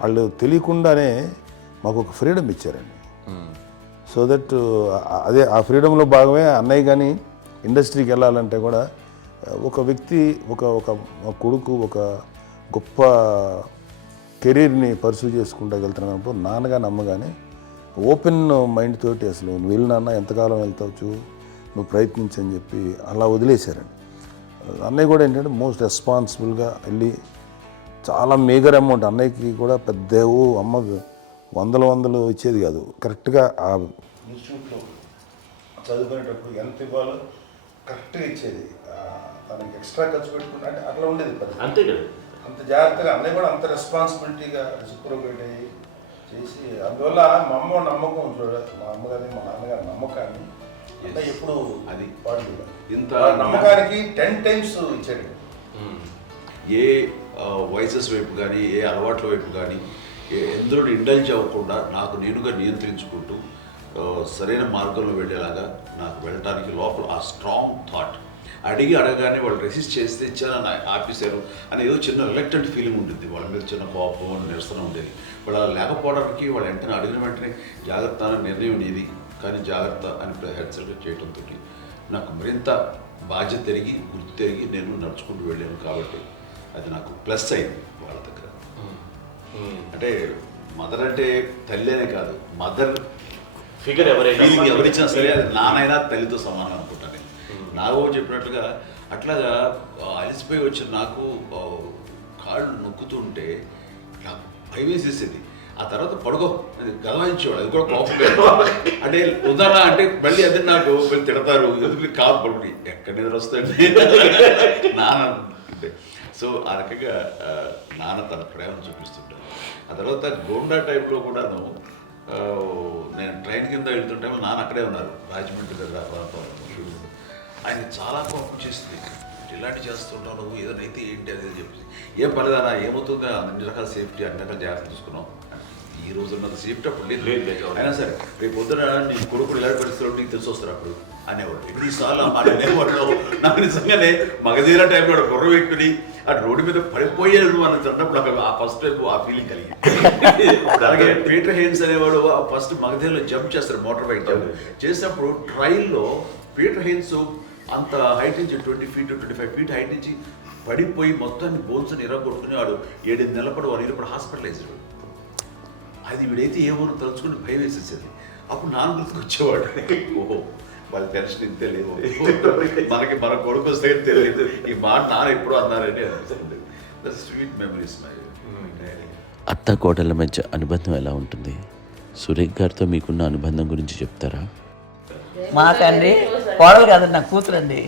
వాళ్ళు తెలియకుండానే మాకు ఒక ఫ్రీడమ్ ఇచ్చారండి. సో దట్ అదే ఆ ఫ్రీడంలో భాగమే అన్నయ్య కానీ ఇండస్ట్రీకి వెళ్ళాలంటే కూడా ఒక వ్యక్తి ఒక కొడుకు ఒక గొప్ప కెరీర్ని పర్సూ చేసుకుంటూ వెళ్తున్నప్పుడు నాన్నగాని అమ్మగానే ఓపెన్ మైండ్ తోటి అసలు నువ్వు వెళ్ళినా ఎంతకాలం వెళ్తావచ్చు, నువ్వు ప్రయత్నించని చెప్పి అలా వదిలేశారండి. అన్నయ్య కూడా ఏంటంటే మోస్ట్ రెస్పాన్సిబుల్గా వెళ్ళి చాలా మేజర్ అమౌంట్ అన్నయ్యకి కూడా పెద్ద అమ్మకు వందలు ఇచ్చేది కాదు. కరెక్ట్గా ఆ ఇన్స్టిట్యూట్లో చదువుకునేటప్పుడు ఎంత ఇవ్వాలో కరెక్ట్గా ఇచ్చేది. తనకి ఎక్స్ట్రా ఖర్చు పెట్టుకుంటే అంటే అట్లా ఉండేది అంతే కదా. అంత జాగ్రత్తగా అన్నయ్య కూడా అంత రెస్పాన్సిబిలిటీగా రెసిప్రోకేట్ అయ్యి చేసి అందువల్ల మా అమ్మ నమ్మకం చూడాలి, మా అమ్మగారి మా నాన్నగారి నమ్మకాన్ని అంటే ఎప్పుడు అది పాడు ఇంత నమ్మకానికి 10 times ఇచ్చాడు. ఏ వయసెస్ వైపు కానీ ఏ అలవాట్ల వైపు కానీ ఎందులో ఇండల్జ్ అవ్వకుండా నాకు నేనుగా నియంత్రించుకుంటూ సరైన మార్గంలో వెళ్ళేలాగా నాకు వెళ్ళడానికి లోపల ఆ స్ట్రాంగ్ థాట్ అడగగానే వాళ్ళు రెసిస్ట్ చేస్తే ఇచ్చాను ఆపేశారు అని ఏదో చిన్న రిలక్టెంట్ ఫీలింగ్ ఉంటుంది. వాళ్ళ మీద చిన్న కోపం నిరసన ఉండేది. వాళ్ళు అలా లేకపోవడానికి వాళ్ళు వెంటనే అడిగిన వెంటనే జాగ్రత్త అనే నిర్ణయం నీది కానీ జాగ్రత్త అని హెచ్చరిక చేయడంతో నాకు మరింత బాధ్యత తిరిగి గుర్తు తిరిగి నేను నడుచుకుంటూ వెళ్ళాను. కాబట్టి అది నాకు ప్లస్ అయింది వాళ్ళ దగ్గర. అంటే మదర్ అంటే తల్లి అనే కాదు, మదర్ ఫిగర్ ఫీలింగ్ ఎవరిచ్చినా సరే అది నానైనా తల్లితో సమానం అనుకుంటాను. నాకు చెప్పినట్లుగా అట్లాగా అలసిపోయి వచ్చిన నాకు కాళ్ళు నొక్కుతుంటే నాకు భయం వేసేసేది. ఆ తర్వాత పడుకో గదవాయించేవాడు, అది కూడా కోపం అంటే ఉదాహరణ అంటే మళ్ళీ అదే నాకు తిడతారు ఎందుకు కాదు పడుకుని ఎక్కడ నిద్ర వస్తాయండి నాన్న. సో ఆ రకంగా నాన్న తన ప్రేమను చూపిస్తుంటాను. ఆ తర్వాత గోండా టైప్లో కూడాను నేను ట్రైన్ కింద వెళ్తుంటే నాన్న అక్కడే ఉన్నారు, రాజమండ్రి దగ్గర ప్రాంతం. ఆయన చాలా కోపం చేస్తుంది, ఇలాంటి చేస్తుంటావు నువ్వు, ఏదైతే ఏంటి అది చెప్పి ఏం పర్లేదన్నా ఏమవుతుందో అన్ని రకాల సేఫ్టీ అన్ని రకాల జాగ్రత్త చూసుకున్నాం. ఈ రోజు ఉన్నది సేఫ్టీ అప్పుడు లేదు. అయినా సరే రేపు పొద్దున నీ కొడుకులు ఇలాంటి పరిస్థితులు నీకు తెలిసి వస్తారు అప్పుడు అనేవాడు. ఎన్నిసార్లు ఆ మాట అనేవాడు. నాకు నిజంగానే మగధీర టైంలో గుర్ర వ్యక్తుని అటు రోడ్డు మీద పడిపోయాడు అని అన్నప్పుడు ఆ ఫస్ట్ టైం ఆ ఫీలింగ్ కలిగింది. అలాగే పీటర్ హెయిన్స్ అనేవాడు ఫస్ట్ మగధీరలో జంప్ చేస్తారు, మోటార్ బైక్ జంప్ చేసినప్పుడు ట్రైల్లో పీటర్ హెయిన్స్ అంత హైట్ నుంచి 20 feet 25 feet హైట్ నుంచి పడిపోయి మొత్తాన్ని బోన్స్ని ఇరగొట్టుకుని వాడు 7 నెలల పాటు వాడు ఇప్పుడు హాస్పిటలైజ్డ్. అది వీడైతే ఏమో తలుచుకుని భయం వేసేసేది. అప్పుడు నాన్న గుర్తుకు వచ్చేవాడు, ఓహో వాళ్ళ టెన్షన్ ఇంత తెలియదు, మనకి మన కొడుకు వస్తే తెలియదు ఈ మాట నాన్న ఎప్పుడూ అన్నారని అనిపిస్తుంది. Sweet memories my. అత్త కోడళ్ళ మధ్య అనుబంధం ఎలా ఉంటుంది? సురేఖ్ గారితో మీకున్న అనుబంధం గురించి చెప్తారా? మాకండి కోడలు కాదు, నా కూతురండి.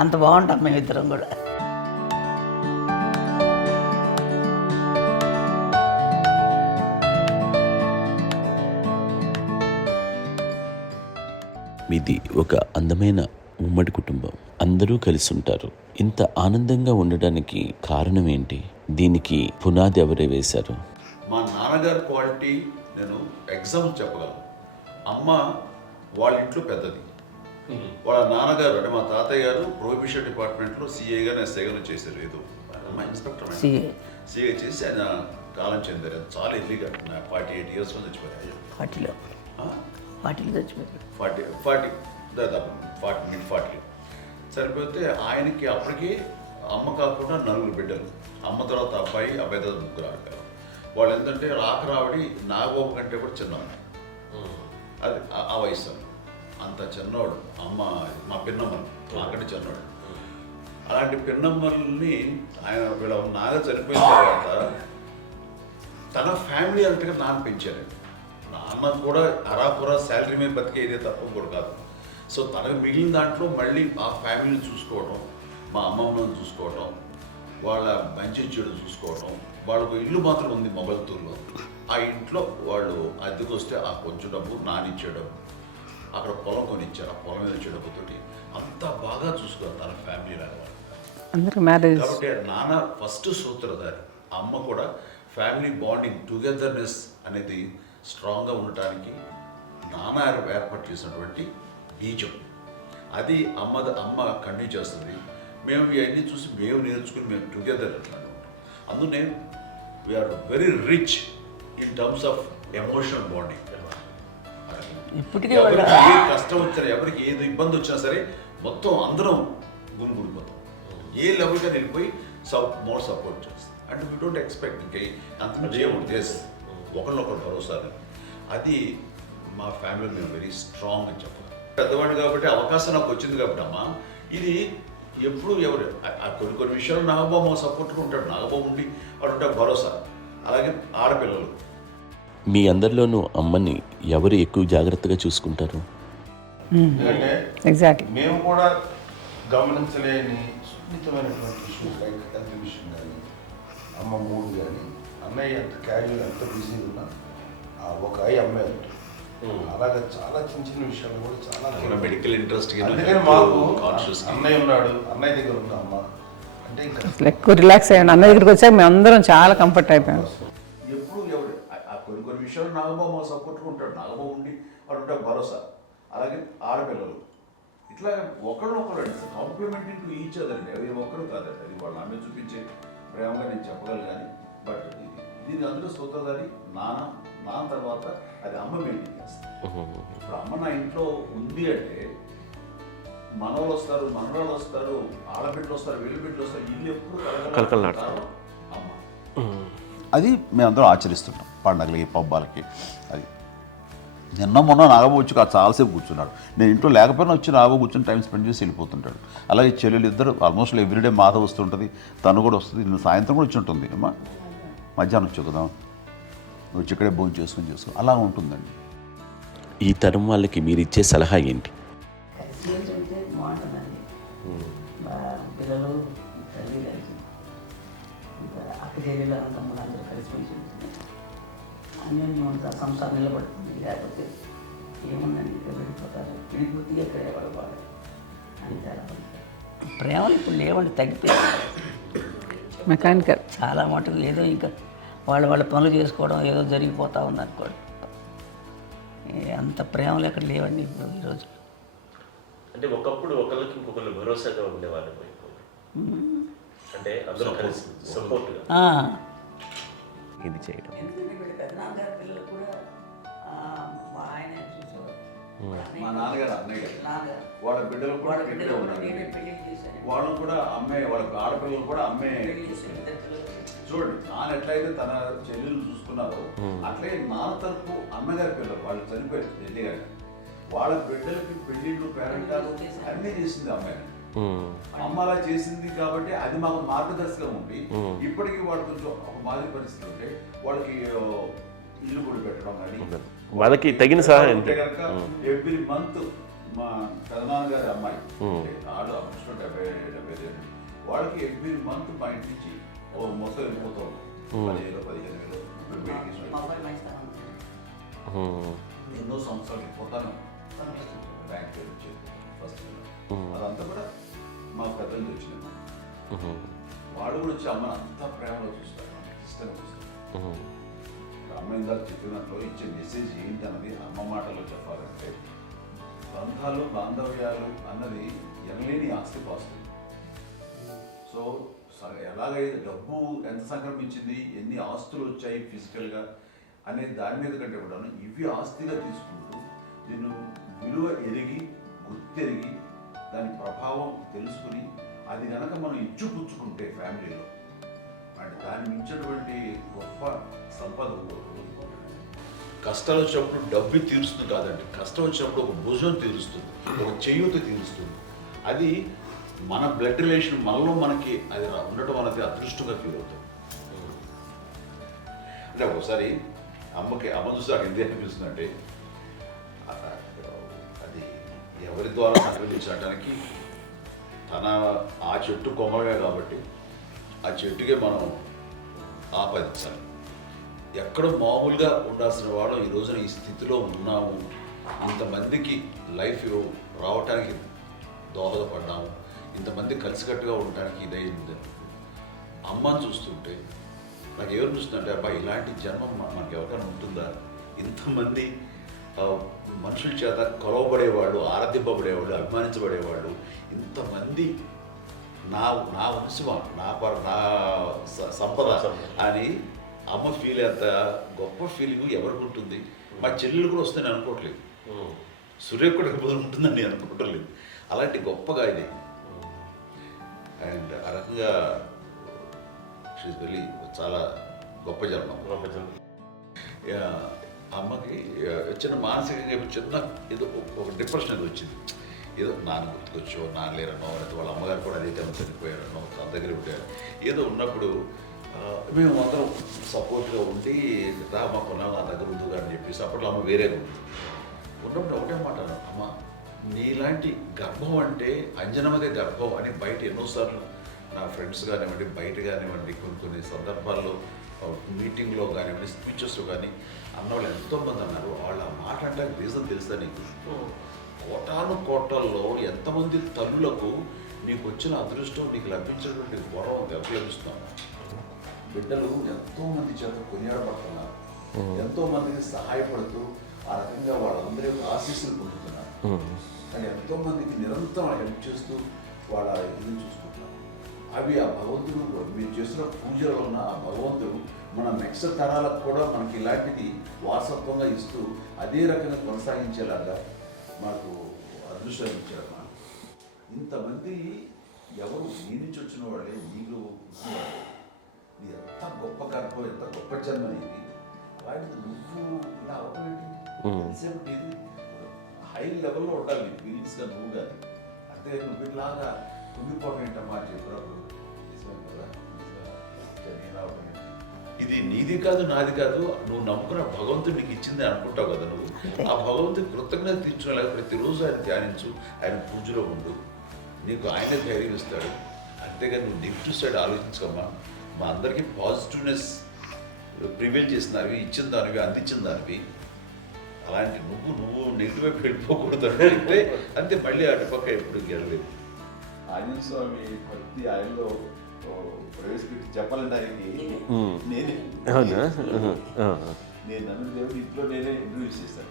అంత బాగుంటాం మేమిద్దరం కూడా. మీది ఒక అందమైన ఉమ్మడి కుటుంబం, అందరూ కలిసి ఉంటారు. ఇంత ఆనందంగా ఉండడానికి కారణం ఏంటి? దీనికి పునాది ఎవరే వేశారు? మా నాన్నగారి క్వాలిటీ నేను ఎగ్జాంపుల్ చెప్పగలను. అమ్మ వాళ్ళ ఇంట్లో పెద్దది, వాళ్ళ నాన్నగారు అంటే మా తాతయ్య గారు ప్రొహిబిషన్ డిపార్ట్మెంట్లో సిఐ గారు ఎస్ఐ గారు చేశారు. ఏదో మా ఇన్స్పెక్టర్ సిఏ సీఏ చేసి ఆయన కాలం చెందారు. చాలా ఎర్లీగా 48 years చచ్చిపోయారు. పార్టీలో చచ్చిపోయారు. 40 దాదాపు 40 సరిపోతే ఆయనకి అప్పటికి అమ్మ కాకుండా 4 బిడ్డలు. అమ్మ తర్వాత అబ్బాయి తర్వాత 3 ఆడపిల్లలు. వాళ్ళు ఏంటంటే రాకరావిడి నాగబాబు కంటే కూడా చిన్నవాడు. అది ఆ వయసు అంత చిన్నవాడు. అమ్మ మా పిన్నమ్మలు నాకంటే చిన్నవాడు. అలాంటి పిన్నమ్మల్ని ఆయన వీళ్ళ నాగ చనిపోయిన తర్వాత తన ఫ్యామిలీ అంతగా నాన్న పెంచారు. నాన్న కూడా అరాపురా శాలరీ మీద బతికేదే తప్ప కూడా కాదు. సో తనకు మిగిలిన దాంట్లో మళ్ళీ ఆ ఫ్యామిలీని చూసుకోవడం, మా అమ్మమ్మని చూసుకోవడం, వాళ్ళ మంచి చెడు చూసుకోవడం. వాళ్ళకు ఇల్లు మాత్రం ఉంది మొగల్తూరులో. ఆ ఇంట్లో వాళ్ళు అద్దెకు వస్తే ఆ కొంచెం డబ్బు నానిచ్చే డబ్బు, అక్కడ పొలం కొనిచ్చారు. ఆ పొలం మీద వచ్చే డబ్బుతోటి అంతా బాగా చూసుకోవాలి తన ఫ్యామిలీ లాగా. అందరికి మ్యారేజ్ కాబట్టి నాన్న ఫస్ట్ సూత్రధారి. అమ్మ కూడా ఫ్యామిలీ బాండింగ్ టుగెదర్నెస్ అనేది స్ట్రాంగ్గా ఉండటానికి నాన్న ఏర్పాటు చేసినటువంటి బీజం. అది అమ్మ కంటిన్యూ చేస్తుంది. మేము ఇవన్నీ చూసి మేము నేర్చుకుని మేము టుగెదర్ అట్లా ఉంటాం. అందునే we are very rich in terms of emotional bonding. ఇప్పటికే ఎవరికి ఏ కష్టం వచ్చినా, ఎవరికి ఏది ఇబ్బంది వచ్చినా సరే మొత్తం అందరం గుమిగూడిపోతాం. ఏ లెవెల్గా వెళ్ళిపోయి మోర్ సపోర్ట్ చేస్తాం. అండ్ వీ డోంట్ ఎక్స్పెక్ట్ ఇంకా అంతమంది ఏముంటుంది ఒకరినొకరు భరోసా. అది మా ఫ్యామిలీ మేము వెరీ స్ట్రాంగ్ అని చెప్పాలి. పెద్దవాడిని కాబట్టి అవకాశం నాకు వచ్చింది కాబట్టి అమ్మ ఇది ఎప్పుడు ఎవరు కొన్ని విషయాలు నాగబాబు సపోర్ట్గా ఉంటాడు. నాగబాబు ఉండి వాడు ఉంటాడు భరోసా. అలాగే ఆడపిల్లలు. మీ అందరిలోనూ అమ్మని ఎవరు ఎక్కువ జాగ్రత్తగా చూసుకుంటారు? ఎందుకంటే ఎగ్జాక్ట్లీ మేము కూడా గమనించలేని సున్నితమైనటువంటి విషయం, లైక్ హెల్త్ విషయం కానీ, అమ్మ మూడు కానీ, అన్నయ్య ఎంత క్యాజువల్ ఎంత బిజీ ఉన్నా ఒక అమ్మాయి ఉంటుంది. అలాగే చాలా చిన్న చిన్న విషయాలు కూడా చాలా మెడికల్ ఇంట్రెస్ట్. అందుకని మాకు అన్నయ్య ఉన్నాడు, అన్నయ్య దగ్గర ఉన్న అమ్మ అంటే ఇంకా ఎక్కువ రిలాక్స్ అయ్యాను. అన్న దగ్గరికి వచ్చాక మేము అందరం చాలా కంఫర్ట్ అయిపోయాం. ఎప్పుడు ఎవరు కొన్ని విషయాలు నాగబాబు సపోర్ట్గా ఉంటాడు. నాగబాబు ఉండి వాడు ఉంటాడు భరోసా. అలాగే ఆడపిల్లలు ఇట్లా ఒకరు కాంప్లిమెంటింగ్ టు ఈచ్ అదర్ అండి. అది ఒక్కరు కాదండి, అది వాళ్ళ ఆమె చూపించే ప్రేమగా నేను చెప్పగలను. కానీ బట్ దీని అందరూ సూత్రధారి నాన్న తర్వాత అది అమ్మ మెయింటైన్ చేస్తుంది. ఇప్పుడు అమ్మ నా ఇంట్లో ఉంది అంటే మనవాళ్ళు వస్తారు, మనవాళ్ళు వస్తారు, ఆడబిడ్డలు వస్తారు, వీళ్ళ బిడ్డలు వస్తారు, ఇల్లు ఎప్పుడు కలకలాడతారు అమ్మ. అది మేమందరం ఆచరిస్తుంటాం పండగలకి పబ్బాలకి. అది నిన్న మొన్న నాగబాబు వచ్చి చాలాసేపు కూర్చున్నాడు. నేను ఇంట్లో లేకపోయినా వచ్చి నాగబాబు కూర్చొని టైం స్పెండ్ చేసి వెళ్ళిపోతుంటాడు. అలాగే చెల్లెలు ఇద్దరు ఆల్మోస్ట్ ఎవ్రీడే మాత వస్తుంటుంది, తను కూడా వస్తుంది. నిన్న సాయంత్రం కూడా వచ్చి ఉంటుంది. అమ్మా మధ్యాహ్నం వచ్చి కదా వచ్చి ఇక్కడే భోజనం చేసుకో అలా ఉంటుందండి. ఈ తరం వాళ్ళకి మీరు ఇచ్చే సలహా ఏంటి? కలిసి ఉంటే బాగుంటుందండి. పిల్లలు తల్లి కలిసి ఇంకా అక్క చెల్లెలు తమ్ముడు అందరూ కలిసిమెలిసి ఉంటుంది. అన్నీ ఉంటుంది. సంసారం నిలబడుతుంది. లేకపోతే ఏముందండి ఇక్కడ వెళ్ళిపోతారు. విడిపోతే ఇక్కడ ఎవరు బాగా అంతే. ప్రేమలు ఇప్పుడు లేవండి, తగ్గిపోయాయి. మెకానికల్ చాలా మటుకు ఏదో ఇంకా వాళ్ళ పనులు చేసుకోవడం ఏదో జరిగిపోతూ ఉంది అనుకోండి. అంత ప్రేమలు ఎక్కడ లేవండి ఇప్పుడు ఈరోజు. అంటే ఒకప్పుడు ఒకళ్ళకి ఇంకొకళ్ళు భరోసాగా ఉండేవాళ్ళు. అంటే అందరూ కలిసి సపోర్ట్గా ఇది చేయడం. పెద్దనాన్నగారి పిల్లలు కూడా ఆయన చూసేవారు. మా నాన్నగారు అన్నయ్య గారు నాన్నగారు వాళ్ళ బిడ్డలు కూడా వాళ్ళ ఇక్కడే బిడ్డలు ఉన్నారు. నేనే పెళ్లి చేశాను. వాళ్ళు కూడా అమ్మే, వాళ్ళ ఆడపిల్లలు కూడా అమ్మే. పెళ్లి చేశాను. ఇద్దరు పిల్లలు. చూడండి నాన్న ఎట్లయితే తన చెల్లెలు చూసుకున్నారో అట్లే నాన్న తరపు అమ్మగారి పిల్లలు వాళ్ళు చనిపోయారు చెల్లి గారు. వాళ్ళ బిడ్డలకి పెళ్లిళ్ళు పేరెంటాలు అన్నీ చేసింది అమ్మాయి. అమ్మ అలా చేసింది కాబట్టి అది మాకు మార్గదర్శకం ఉంది. ఇప్పటికీ వాళ్ళు కొంచెం ఒక మాదిరి పరిస్థితి ఉంటే వాళ్ళకి ఇల్లు కూడా పెట్టడం కానీ వాళ్ళకి తగిన సహాయం కనుక ఎవ్రీ మంత్ మా పెదనాన్నగారి అమ్మాయి వాళ్ళు ఆల్మోస్ట్ 70 వాళ్ళకి ఎవ్రీ మంత్ మా ఇంటి నుంచి మొత్తం వెళ్ళిపోతాం 10,000-15,000 మా అబ్బాయి మంచితనం ఎన్నో సంవత్సరాలు వెళ్ళిపోతాను. బ్యాంక్ ఫస్ట్ అదంతా కూడా మా పెద్దలు వచ్చింది. వాళ్ళు కూడా వచ్చి అమ్మని అంతా ప్రేమలో చూస్తారు, ఇష్టంగా చూస్తారు. అమ్మ ఇందాక చెప్పినట్లు ఇచ్చే మెసేజ్ ఏంటన్నది అమ్మ మాటలో చెప్పాలంటే బంధాలు బాంధవ్యాలు అన్నది ఎనలేని ఆస్తిపాస్తులు. సో ఎలాగైతే డబ్బు ఎంత సంక్రమించింది, ఎన్ని ఆస్తులు వచ్చాయి ఫిజికల్గా అనే దాని మీద కంటే కూడా ఇవి ఆస్తిగా తీసుకుంటూ దీన్ని విలువ ఎరిగి గుర్తెరిగి దాని ప్రభావం తెలుసుకుని అది కనుక మనం ఇచ్చుపుచ్చుకుంటే ఫ్యామిలీలో అంటే దాన్ని మించినటువంటి గొప్ప సంపద కష్టాలు వచ్చినప్పుడు డబ్బు తీరుస్తుంది కాదండి, కష్టం వచ్చినప్పుడు ఒక భుజం తీరుస్తుంది, ఒక చేయూత తీరుస్తుంది. అది మన బ్లడ్ రిలేషన్ మనలో మనకి అది ఉండటం అనేది అదృష్టంగా ఫీల్ అవుతుంది. అంటే ఒకసారి అమ్మ చూసి నాకు ఎందుకు అనిపిస్తుంది అంటే అది ఎవరి ద్వారా సంక్రమించడానికి తన ఆ చెట్టు కొమ్మగా కాబట్టి ఆ చెట్టుకే మనం ఆపాదించాలి. ఎక్కడో మామూలుగా ఉండాల్సిన వాళ్ళం ఈ రోజున ఈ స్థితిలో ఉన్నాము, ఇంతమందికి లైఫ్ రావటానికి దోహదపడ్డాము, ఇంతమంది కలిసికట్టుగా ఉండటానికి ఇదైంది. అమ్మని చూస్తుంటే నాకు ఎవరు చూస్తుందంటే అబ్బా ఇలాంటి జన్మం మనకి ఎవరికైనా ఉంటుందా, ఇంతమంది మనుషుల చేత కొలవబడేవాళ్ళు, ఆరాధింపబడేవాళ్ళు, అభిమానించబడేవాళ్ళు, ఇంతమంది నా వంశమా నా సంపద అని అమ్మ ఫీల్ అంత గొప్ప ఫీలింగ్ ఎవరికి ఉంటుంది. మా చెల్లెలు కూడా వస్తుందని అనుకోవట్లేదు, సూర్య కూడా ఉంటుందని నేను అనుకోవటం లేదు. అలాంటి గొప్పగా ఇది అండ్ ఆ రకంగా షీఈస్ వెరీ చాలా గొప్ప జన్మ. అమ్మకి చిన్న మానసికంగా చిన్న ఏదో ఒక డిప్రెషన్ అది వచ్చింది. ఏదో నాన్న గుర్తుకొచ్చో, నాన్న లేరనో, లేకపోతే వాళ్ళ అమ్మగారు కూడా అదే టైం చనిపోయారనో, తన దగ్గర ఉంటారు ఏదో ఉన్నప్పుడు మేము అందరం సపోర్ట్గా ఉండి రామా కొన్నాం నా దగ్గర ఉందిగా అని చెప్పేసి అప్పట్లో అమ్మ వేరేగా ఉంది. ఉన్నప్పుడు ఒకటే మాట అమ్మ నీలాంటి గర్భం అంటే అంజనమదే గర్భం అని బయట ఎన్నోసార్లు నా ఫ్రెండ్స్ కానివ్వండి, బయట కానివ్వండి, కొన్ని సందర్భాల్లో మీటింగ్లో కానివ్వండి, స్పీచెస్లో కానీ అన్నవాళ్ళు ఎంతోమంది అన్నారు. వాళ్ళ మాట అంటే రీజన్ తెలుసా నీకు? కోటాల్లో ఎంతమంది తల్లులకు నీకు వచ్చిన అదృష్టం, నీకు లభించినటువంటి వరం ఎవరు లభిస్తున్నాను. బిడ్డలు ఎంతోమంది చేత కొనియాడబడుతున్నారు, ఎంతోమందికి సహాయపడుతూ ఆ రకంగా వాళ్ళందరి యొక్క ఆశీస్సులు పొందుతున్నారు. కానీ ఎంతోమందికి నిరంతరం హెల్ప్ చేస్తూ వాళ్ళ ఇది చూసుకుంటున్నారు. అవి ఆ భగవంతుడు మీరు చేసిన పూజలో ఉన్న ఆ భగవంతుడు మన నెక్స్ట్ తరాలకు కూడా మనకి ఇలాంటిది వారసత్వంగా ఇస్తూ అదే రకంగా కొనసాగించేలాగా మాకు అదృష్టాన్ని ఇచ్చారు. ఇంతమంది ఎవరు నీ నుంచి వచ్చిన వాళ్ళే నీకు నీ ఎంత గొప్ప గర్భం, ఎంత గొప్ప జన్మ నీది. అలాంటిది నువ్వు ఇలా అవటమేంటి? ఎంతసేపు ఇది హై లెవెల్లో ఉండాలి నీ ఫీలింగ్స్గా నువ్వు కానీ. అంతే నువ్వు ఇలాగా కుంగిపోవడం ఏంటమ్మా అని చెప్పినప్పుడు నిజమే కదా, నేను అవటం ఏంటి? ఇది నీది కాదు, నాది కాదు, నువ్వు నమ్ముకున్న భగవంతుడు నీకు ఇచ్చింది అనుకుంటావు కదా. నువ్వు ఆ భగవంతుడి కృతజ్ఞత తీర్చుకోలేక ప్రతిరోజు ఆయన ధ్యానించు, ఆయన పూజలో ఉండు, నీకు ఆయన ధైర్యం ఇస్తాడు. అంతేగా నువ్వు నెగిటివ్ సైడ్ ఆలోచించమ్మా. మా అందరికీ పాజిటివ్నెస్ ప్రివేల్ చేసిన దానివి, ఇచ్చిన దానివి, అందించిన దానివి. అలాంటి నువ్వు నెగిటివ్ వైపు వెళ్ళిపోకూడదు అంటే అంతే. మళ్ళీ అటుపక్క ఎప్పుడు గెలలేదు. ఆంజనేయ స్వామి భక్తి ఆయనలో ప్రవేశపెట్టి చెప్పాలంటే ఆయనకి నేనే నేను నన్ను దేవుడు ఇంట్లో నేనే ఇంట్రడ్యూస్ చేశాను.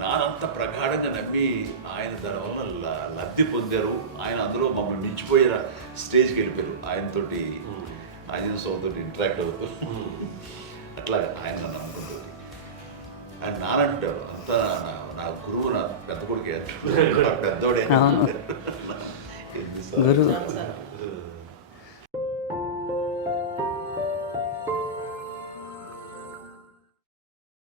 నానంత ప్రగాఢంగా నమ్మి ఆయన దానివల్ల లబ్ధి పొందారు. ఆయన అందులో మమ్మల్ని మించిపోయే స్టేజ్కి వెళ్ళిపోయారు. ఆయనతోటి ఆంజనేయ స్వామితో ఇంటరాక్ట్ అవుతూ అట్లా ఆయన నన్ను నమ్ముకుంటుంది. ఆయన నానంటారు అంతా నా గురువు, నా పెద్ద కొడుకు పెద్దోడే.